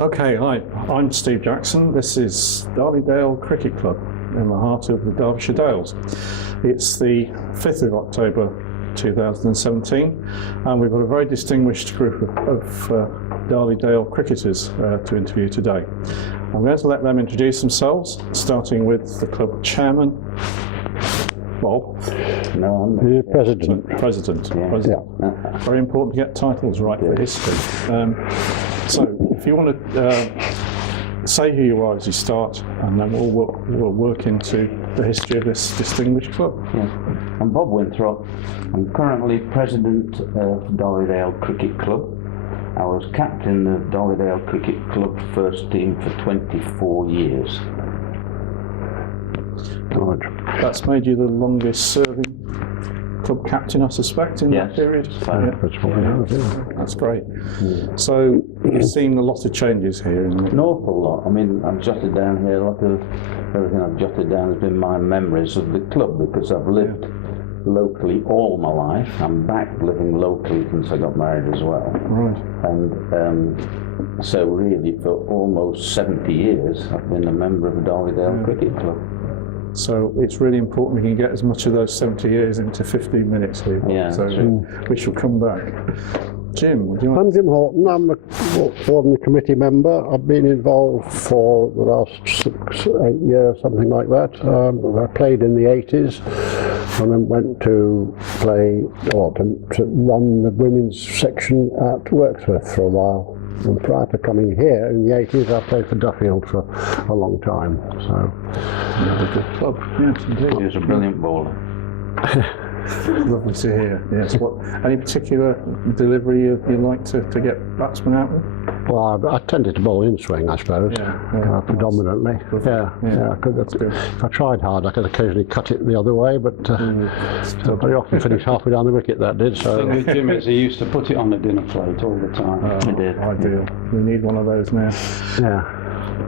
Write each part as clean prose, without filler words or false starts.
Okay, hi, I'm Steve Jackson. This is Darley Dale Cricket Club in the heart of the Derbyshire Dales. It's the 5th of October 2017 and we've got a very distinguished group of Darley Dale cricketers to interview today. I'm going to let them introduce themselves, starting with the club chairman, Bob. No, I'm the President. Yeah. President. Very important to get titles right for history. So, if you want to say who you are as you start, and then we'll work into the history of this distinguished club. Yeah. I'm Bob Winthrope. I'm currently president of Darley Dale Cricket Club. I was captain of Darley Dale Cricket Club first team for 24 years. Right. That's made you the longest serving club captain, I suspect, in that period. That's great. Yeah. So you've seen a lot of changes here. An awful lot. I mean, I've jotted down here a lot of everything I've jotted down has been my memories of the club, because I've lived locally all my life. I'm back living locally since I got married as well. Right. And so really for almost 70 years I've been a member of the Darley Dale Cricket Club. So it's really important we can get as much of those 70 years into 15 minutes here. Yeah, so we shall come back. Jim, would you I'm Jim Horton. I'm a board committee member. I've been involved for the last 8 years, something like that. I played in the 80s and then went to play, to run the women's section at Worksworth for a while. And prior to coming here in the 80s, I played for Duffield for a long time. So, another good club. Yes, indeed. He was a brilliant bowler. Lovely to hear. Yes. What? Any particular delivery you like to get batsmen out with? well, I tended to bowl in swing, I suppose, predominantly. That's good. If I tried hard, I could occasionally cut it the other way, but very often finished halfway down the wicket. That did. So with Jim, he used to put it on the dinner plate all the time. He did. Ideal. We need one of those now. yeah.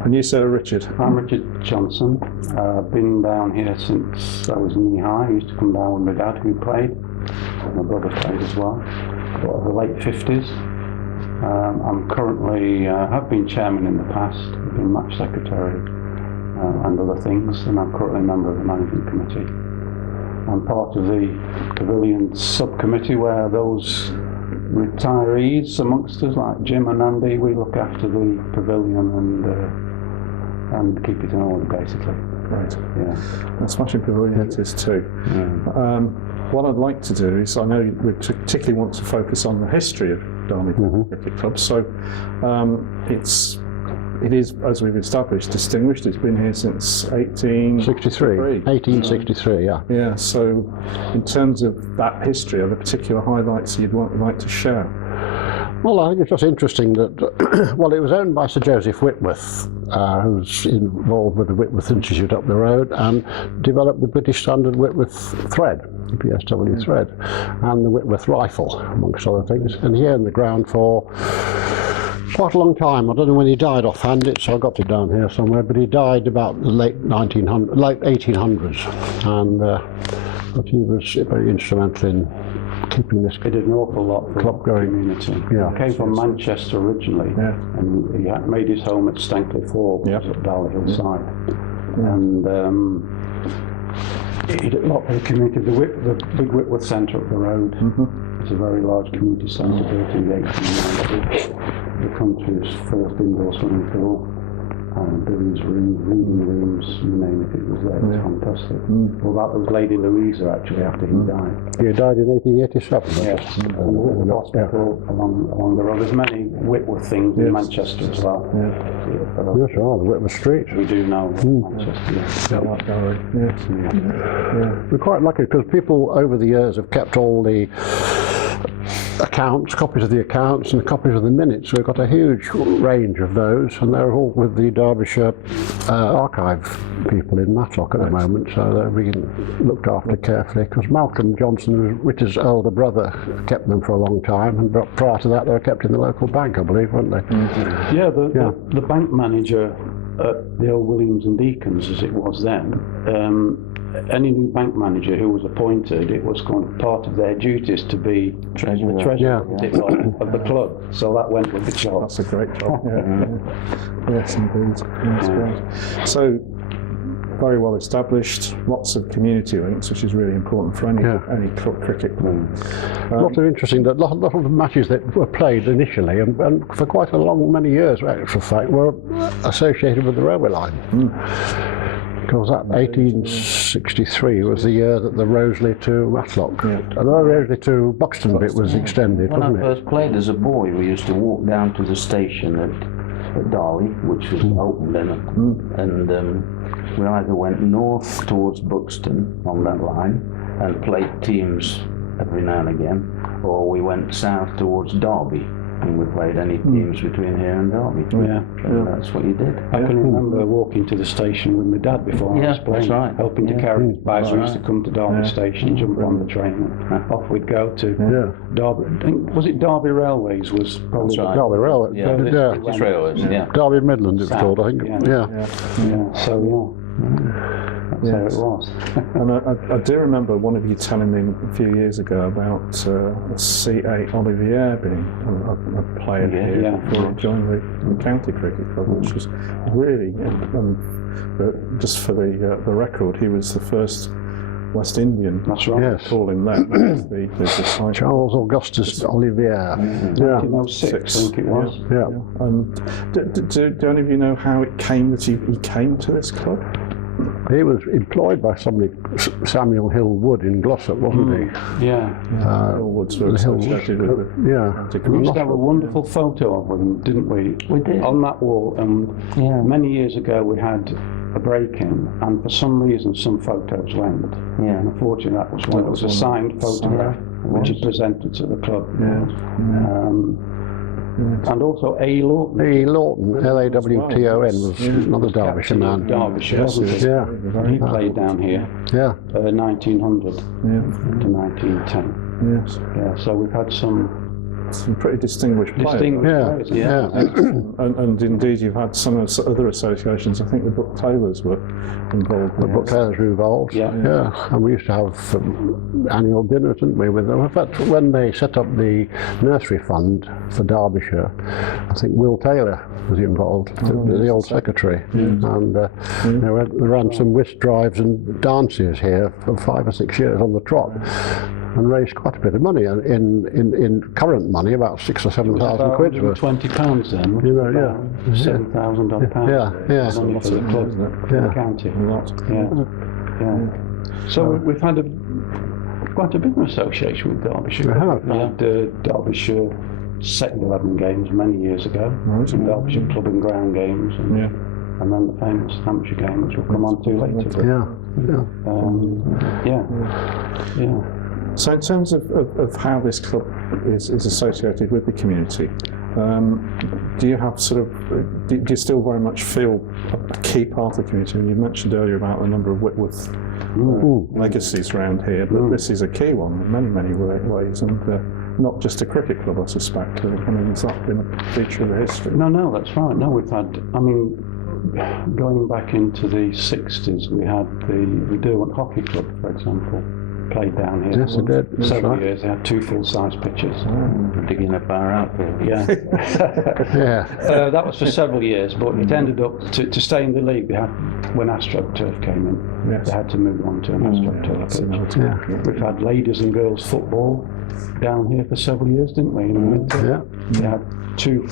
And you, Sir Richard? I'm Richard Johnson. I've been down here since I was knee high. I used to come down with my dad, who played. My brother played as well. Sort of the late 50s. I'm currently, have been chairman in the past, been match secretary and other things, and I'm currently a member of the management committee. I'm part of the pavilion subcommittee, where those retirees amongst us, like Jim and Andy, we look after the pavilion and keep it in order, basically. Right. Yeah. And smashing pavilion it is too. Yeah. What I'd like to do is, I know we particularly want to focus on the history of Darley Dale Cricket Club, so it is, as we've established, distinguished. It's been here since 1863, yeah. Yeah, so in terms of that history, are there particular highlights you'd like to share? Well, I think it's just interesting that, well, it was owned by Sir Joseph Whitworth, who's involved with the Whitworth Institute up the road, and developed the British Standard Whitworth thread, the PSW thread, and the Whitworth rifle, amongst other things. And he owned the ground for quite a long time. I don't know when he died offhand, so I got it down here somewhere, but he died about the late 1800s, and but he was very instrumental in keeping this He did an awful lot for club the going. community. Yeah. He came from Manchester originally, and he had made his home at Stankley Ford, which is up Darley Hillside. And he did a lot for the community. The big Whitworth Centre up the road. It's a very large community centre built in the 1890s. The country's first indoor swimming pool, billiards rooms, reading rooms, you name it, it was there. It was fantastic. Well, that was Lady Louisa actually after he died. He died in 1887. Yes, and the hospital along the road. There's many Whitworth things in Manchester as well. Yes, the Whitworth Street. We do know Manchester. We're quite lucky because people over the years have kept all the accounts, copies of the accounts and copies of the minutes. We've got a huge range of those, and they're all with the Derbyshire archive people in Matlock at the moment, so they're being looked after carefully, because Malcolm Johnson, Richard's elder brother, kept them for a long time, and prior to that they were kept in the local bank, I believe, weren't they? Yeah, the bank manager at the old Williams and Deacons, as it was then, any new bank manager who was appointed, it was kind of part of their duties to be the treasurer of the club. So that went with the job. That's a great job. Yes, indeed. That's great. So, very well established, lots of community links, which is really important for any club cricket club. Lots of interesting, lot of the matches that were played initially, and for quite many years, actual fact, were associated with the railway line. Because that 1863 was the year that the Roseley to Matlock, and the Roseley to Buxton bit was extended, When I wasn't it? first played as a boy, we used to walk down to the station at Darley, which was open then, and we either went north towards Buxton on that line and played teams every now and again, or we went south towards Derby and we played any teams between here and Derby. And that's what you did. I can remember walking to the station with my dad before I was playing, that's right. helping to carry his bags. We used to come to Derby Station, jump on the train, and off we'd go to Derby. I think, was it Derby Railways? Was probably That's right. Derby Railway. British Railways, Derby Midland it was called, I think. That's how it was. And I do remember one of you telling me a few years ago about C.A. Olivier being a player here before he joined the County Cricket Club, which was really, just for the record, he was the first West Indian. That's right. Yes. Call him that. The title. Charles Augustus Olivier. 1906, I think it was. Do any of you know how it came that he came to this club? He was employed by somebody, Samuel Hill Wood in Glossop, wasn't he? Hill Woods were associated with it. We used to have a wonderful photo of him, didn't we? We did. On that wall. Many years ago we had a break-in, and for some reason some photos went. And unfortunately that was one. It was a signed photograph which he presented to the club. And also A. Lawton. A. Lawton, Lawton, was another Derbyshire man. Derbyshire, wasn't he? He played down here. 1900 to 1910. Yes. So we've had some pretty distinguished players. players. And indeed you've had some other associations. I think the Book Tailors were involved. The Book Tailors were involved. And we used to have annual dinners, didn't we, with them. In fact, when they set up the nursery fund for Derbyshire, I think Will Taylor was involved, the old secretary. And they ran some whist drives and dances here for 5 or 6 years on the trot, and raised quite a bit of money. In current money, about 6,000 or 7,000 quid worth. £20 then. 7,000 odd pounds. Money for the club, for the county. So we've had quite a big association with Derbyshire. We had Derbyshire second 11 games many years ago. Some Derbyshire club and ground games. And then the famous Hampshire game, which we'll come on to later. So in terms of how this club is associated with the community, do you have do you still very much feel a key part of the community? You mentioned earlier about the number of Whitworth legacies around here, but this is a key one in many ways, and not just a cricket club, I suspect. I mean, has that been a feature of the history? No, that's right. No, we've had, going back into the 60s, we had the Derwent Hockey Club, for example, played down here. Yes, it did. Several years. They had 2 full-size pitches. Digging a bar out there. That was for several years, but it ended up to stay in the league. They had, when AstroTurf came in, they had to move on to an AstroTurf pitch. We've had ladies and girls football down here for several years, didn't we? In the winter. They had two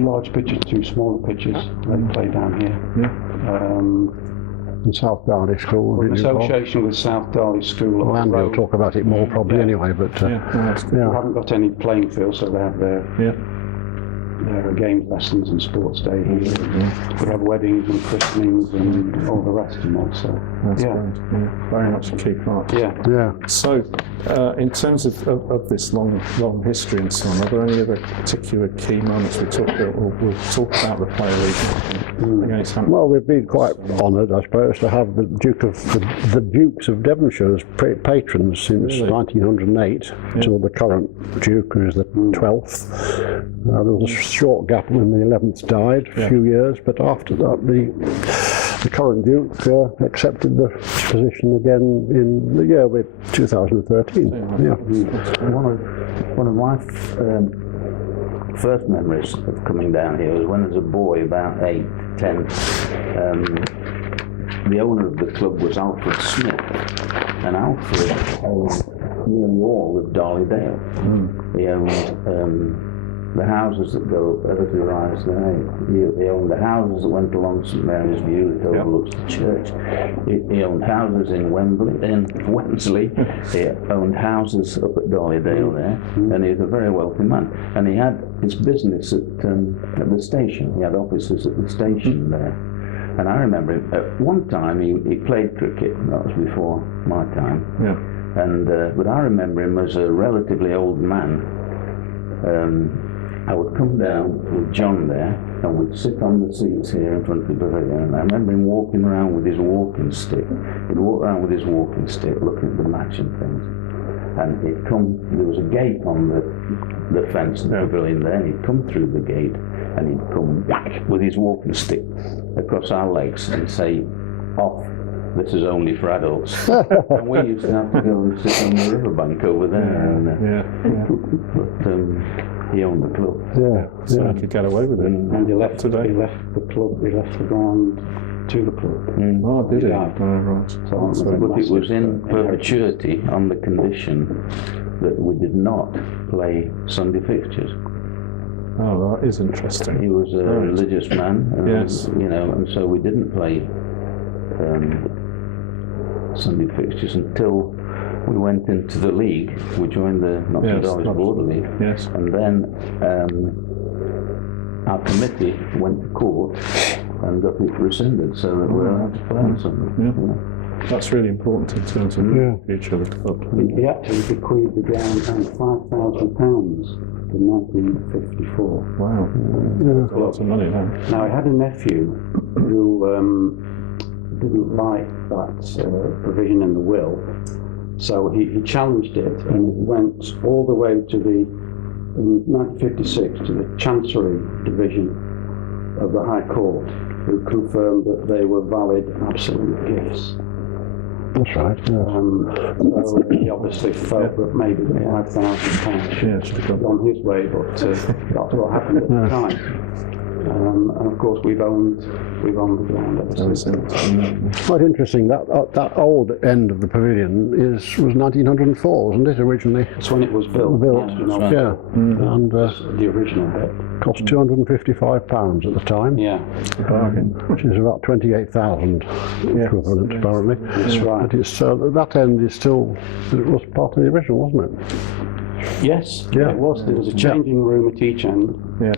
large pitches, 2 smaller pitches. They played down here. And South Darley School. In association with South Darley School. Well, Andy will talk about it more probably anyway, but we haven't got any playing field, so they have their games lessons and sports day here. We have weddings and christenings and all the rest of it. So that's great. Very much a key part. So, in terms of this long history and so on, are there any other particular key moments we'll talk about the player league against Hampton? Well, we've been quite honoured, I suppose, to have the Dukes of Devonshire as patrons since 1908 until the current Duke, who is the 12th. There was a short gap when the 11th died, a few years, but after that the current Duke accepted the position again in the year with 2013. Yeah. One of my first memories of coming down here was when I was a boy, about 8, 10. The owner of the club was Alfred Smith, and Alfred owned nearly all of Darley Dale. He owned the houses that go as you rise there. He owned the houses that went along St Mary's View that overlooks the church. He owned houses in Wensley. He owned houses up at Darley Dale there, and he was a very wealthy man. And he had his business at the station. He had offices at the station there. And I remember him, at one time he played cricket. That was before my time. Yeah. And but I remember him as a relatively old man. I would come down with John there, and we'd sit on the seats here in front of the pavilion. And I remember him walking around with his walking stick. He'd walk around with his walking stick, looking at the match and things. And he'd come. There was a gate on the fence of the pavilion there, and he'd come through the gate, and he'd come whack with his walking stick across our legs and say, "Off. This is only for adults." And we used to have to go and sit on the riverbank over there. But he owned the club. So I could get away with it. And he left today. He left the club. He left the ground to the club. Oh, did he? Yeah. Oh, right. So But it was in perpetuity on the condition that we did not play Sunday fixtures. Oh, that is interesting. He was a religious man, Yes. you know, and so we didn't play Sunday fixtures until we went into the league. We joined the Nottingham Border League, and then our committee went to court and got it rescinded so that we're allowed to play on Sunday. That's really important in terms of the future of the club. He actually bequeathed the ground and £5,000 in 1954. Wow. That's lots of money now. Now, I had a nephew who didn't like that provision in the will, so he challenged it, and it went all the way to in 1956 to the Chancery Division of the High Court, who confirmed that they were valid absolute gifts. That's right. So he obviously felt that maybe the £5,000 should have gone his way, but that's what happened at the time. And of course we've owned the ground ever since. Quite interesting. That old end of the pavilion was 1904, wasn't it? Originally. That's when it was built. Yeah. And the original bit cost £255 at the time. Yeah. Bargain. Which is about 28,000 equivalent, apparently. That's right. But it's that end is still. It was part of the original, wasn't it? Yes. Yeah. It was. There was a changing room at each end. Yeah.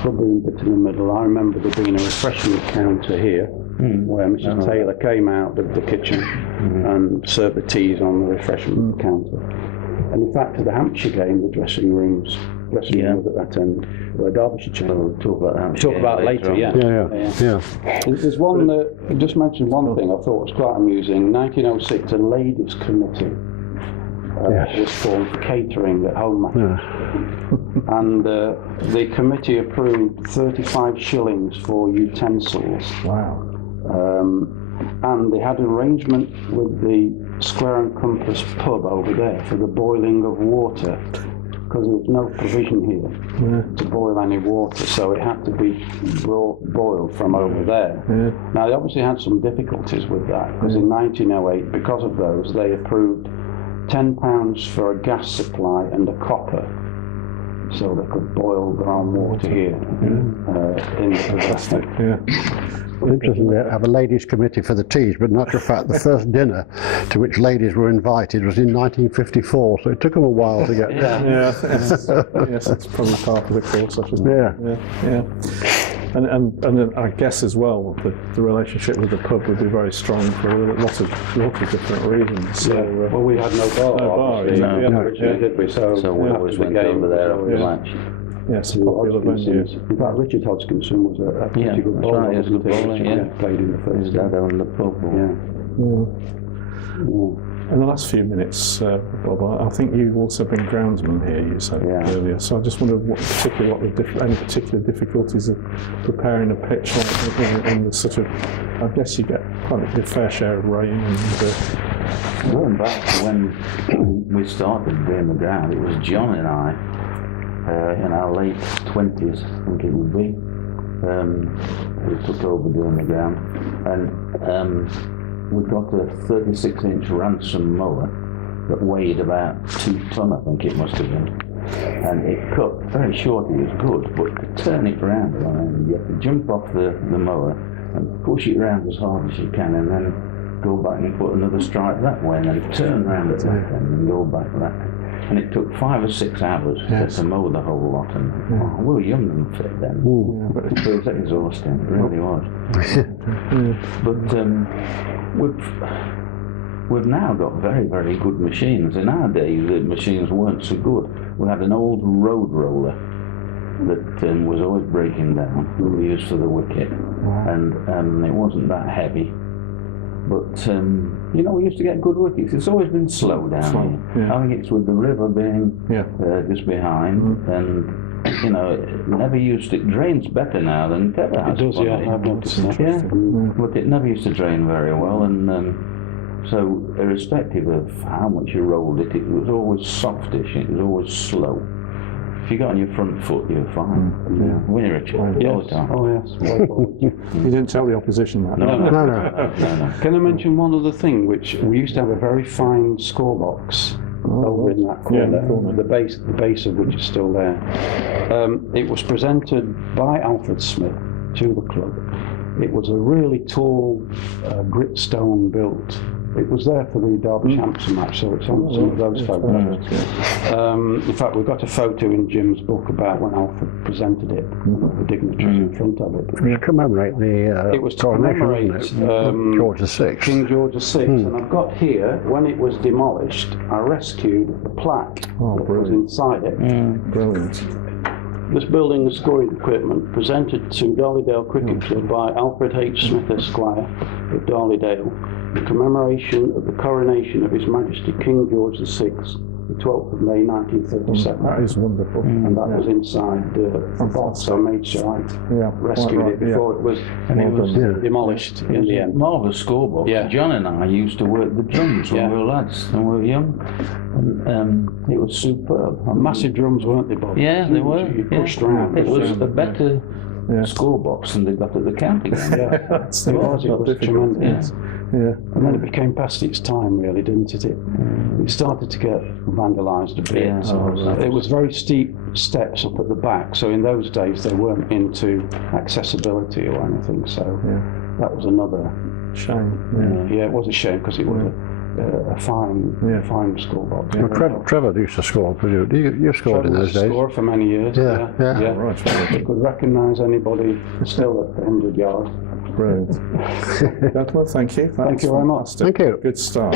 Probably a bit in the middle. I remember there being a refreshment counter here, where Mrs. Taylor came out of the kitchen and served the teas on the refreshment counter. And in fact, at the Hampshire game, the dressing room was at that end, where Derbyshire changed. We'll talk about that. Talk about later, Yeah. There's one that, you just mentioned one thing I thought was quite amusing. 1906, a ladies' committee was formed for catering at home matches. And the committee approved 35 shillings for utensils. Wow. And they had an arrangement with the Square and Compass pub over there for the boiling of water, because there was no provision here to boil any water, so it had to be boiled from over there. Now, they obviously had some difficulties with that, because in 1908, because of those, they approved £10 for a gas supply and a copper, so they could boil their own water here in the pavilion. Interesting, they have a ladies' committee for the teas, but in actual fact, the first dinner to which ladies were invited was in 1954, so it took them a while to get there. Yes, that's probably part of the course, I should Yeah. And then I guess as well, the relationship with the pub would be very strong for a lot of different reasons. So, Well, we had no bar, obviously, originally, did we? So we always went over there after the match. Yes, a popular venue. In fact, Richard Hodgkinson was a pretty good bowler. He was a good bowler, Played in the first. His dad owned the pub. In the last few minutes, Bob, I think you've also been groundsman here, you said Yeah. earlier. So I just wondered any particular difficulties of preparing a pitch in the sort of, I guess you get quite a fair share of rain. And, Going back to when we started doing the ground, it was John and I, in our late 20s, I think it would be, who took over doing the ground. And we got a 36-inch ransom mower that weighed about 2 ton, I think it must have been. And it cut very short, it was good, but to turn it round, you have to jump off the mower and push it round as hard as you can, and then go back and put another strike that way, and then turn round at that end and go back that way. And it took 5 or 6 hours to mow the whole lot, and we were young and fit then. But it was exhausting, it really was. But we've now got very, very good machines. In our day, the machines weren't so good. We had an old road roller that was always breaking down, that we used for the wicket, and it wasn't that heavy. But, we used to get good wickets. It's always been slow down here. Yeah. I think it's with the river being just behind, and, it never used to, it drains better now than it ever has. It does, yeah, I've noticed that. Yeah, but it never used to drain very well, and so irrespective of how much you rolled it, it was always softish, it was always slow. If you got on your front foot, you were fine. Winnie Richard, all the time. Oh yes. you didn't tell the opposition that. No. Can I mention one other thing, which we used to have a very fine score box over in that corner, the base of which is still there. It was presented by Alfred Smith to the club. It was a really tall gritstone built. It was there for the Derby Championship match, so it's on some of those photos. In fact, we've got a photo in Jim's book about when Alfred presented it, the dignitaries in front of it. To commemorate the It was to coronation, commemorate wasn't it? George VI. King George VI, and I've got here, when it was demolished, I rescued the plaque that was inside it. Brilliant. This building and scoring equipment presented to Darley Dale Cricket Club by Alfred H. Smith Esquire of Darley Dale, in commemoration of the coronation of His Majesty King George VI, the 12th of May 1937. That is wonderful. And that was inside the box, so I made sure I rescued it before it was, demolished in the end. Marvellous scoreboard. Yeah. John and I used to work the drums when we were lads and we were young, and it was superb. Massive drums, weren't they, Bob? Yeah, they were. You pushed around. It was a better score box than they got at the county ground. It was tremendous. And then it became past its time, really, didn't it? It started to get vandalised a bit. It was very steep steps up at the back, so in those days they weren't into accessibility or anything, so that was another shame. Yeah, it was a shame because it was a fine score box. Well, Trevor used to score for you. You scored in those days. Scored for many years. Yeah. Right. You could recognise anybody still at the 100 yards. Brilliant. Gentlemen, thank you. Thank you very much. Fantastic. Thank you. Good start.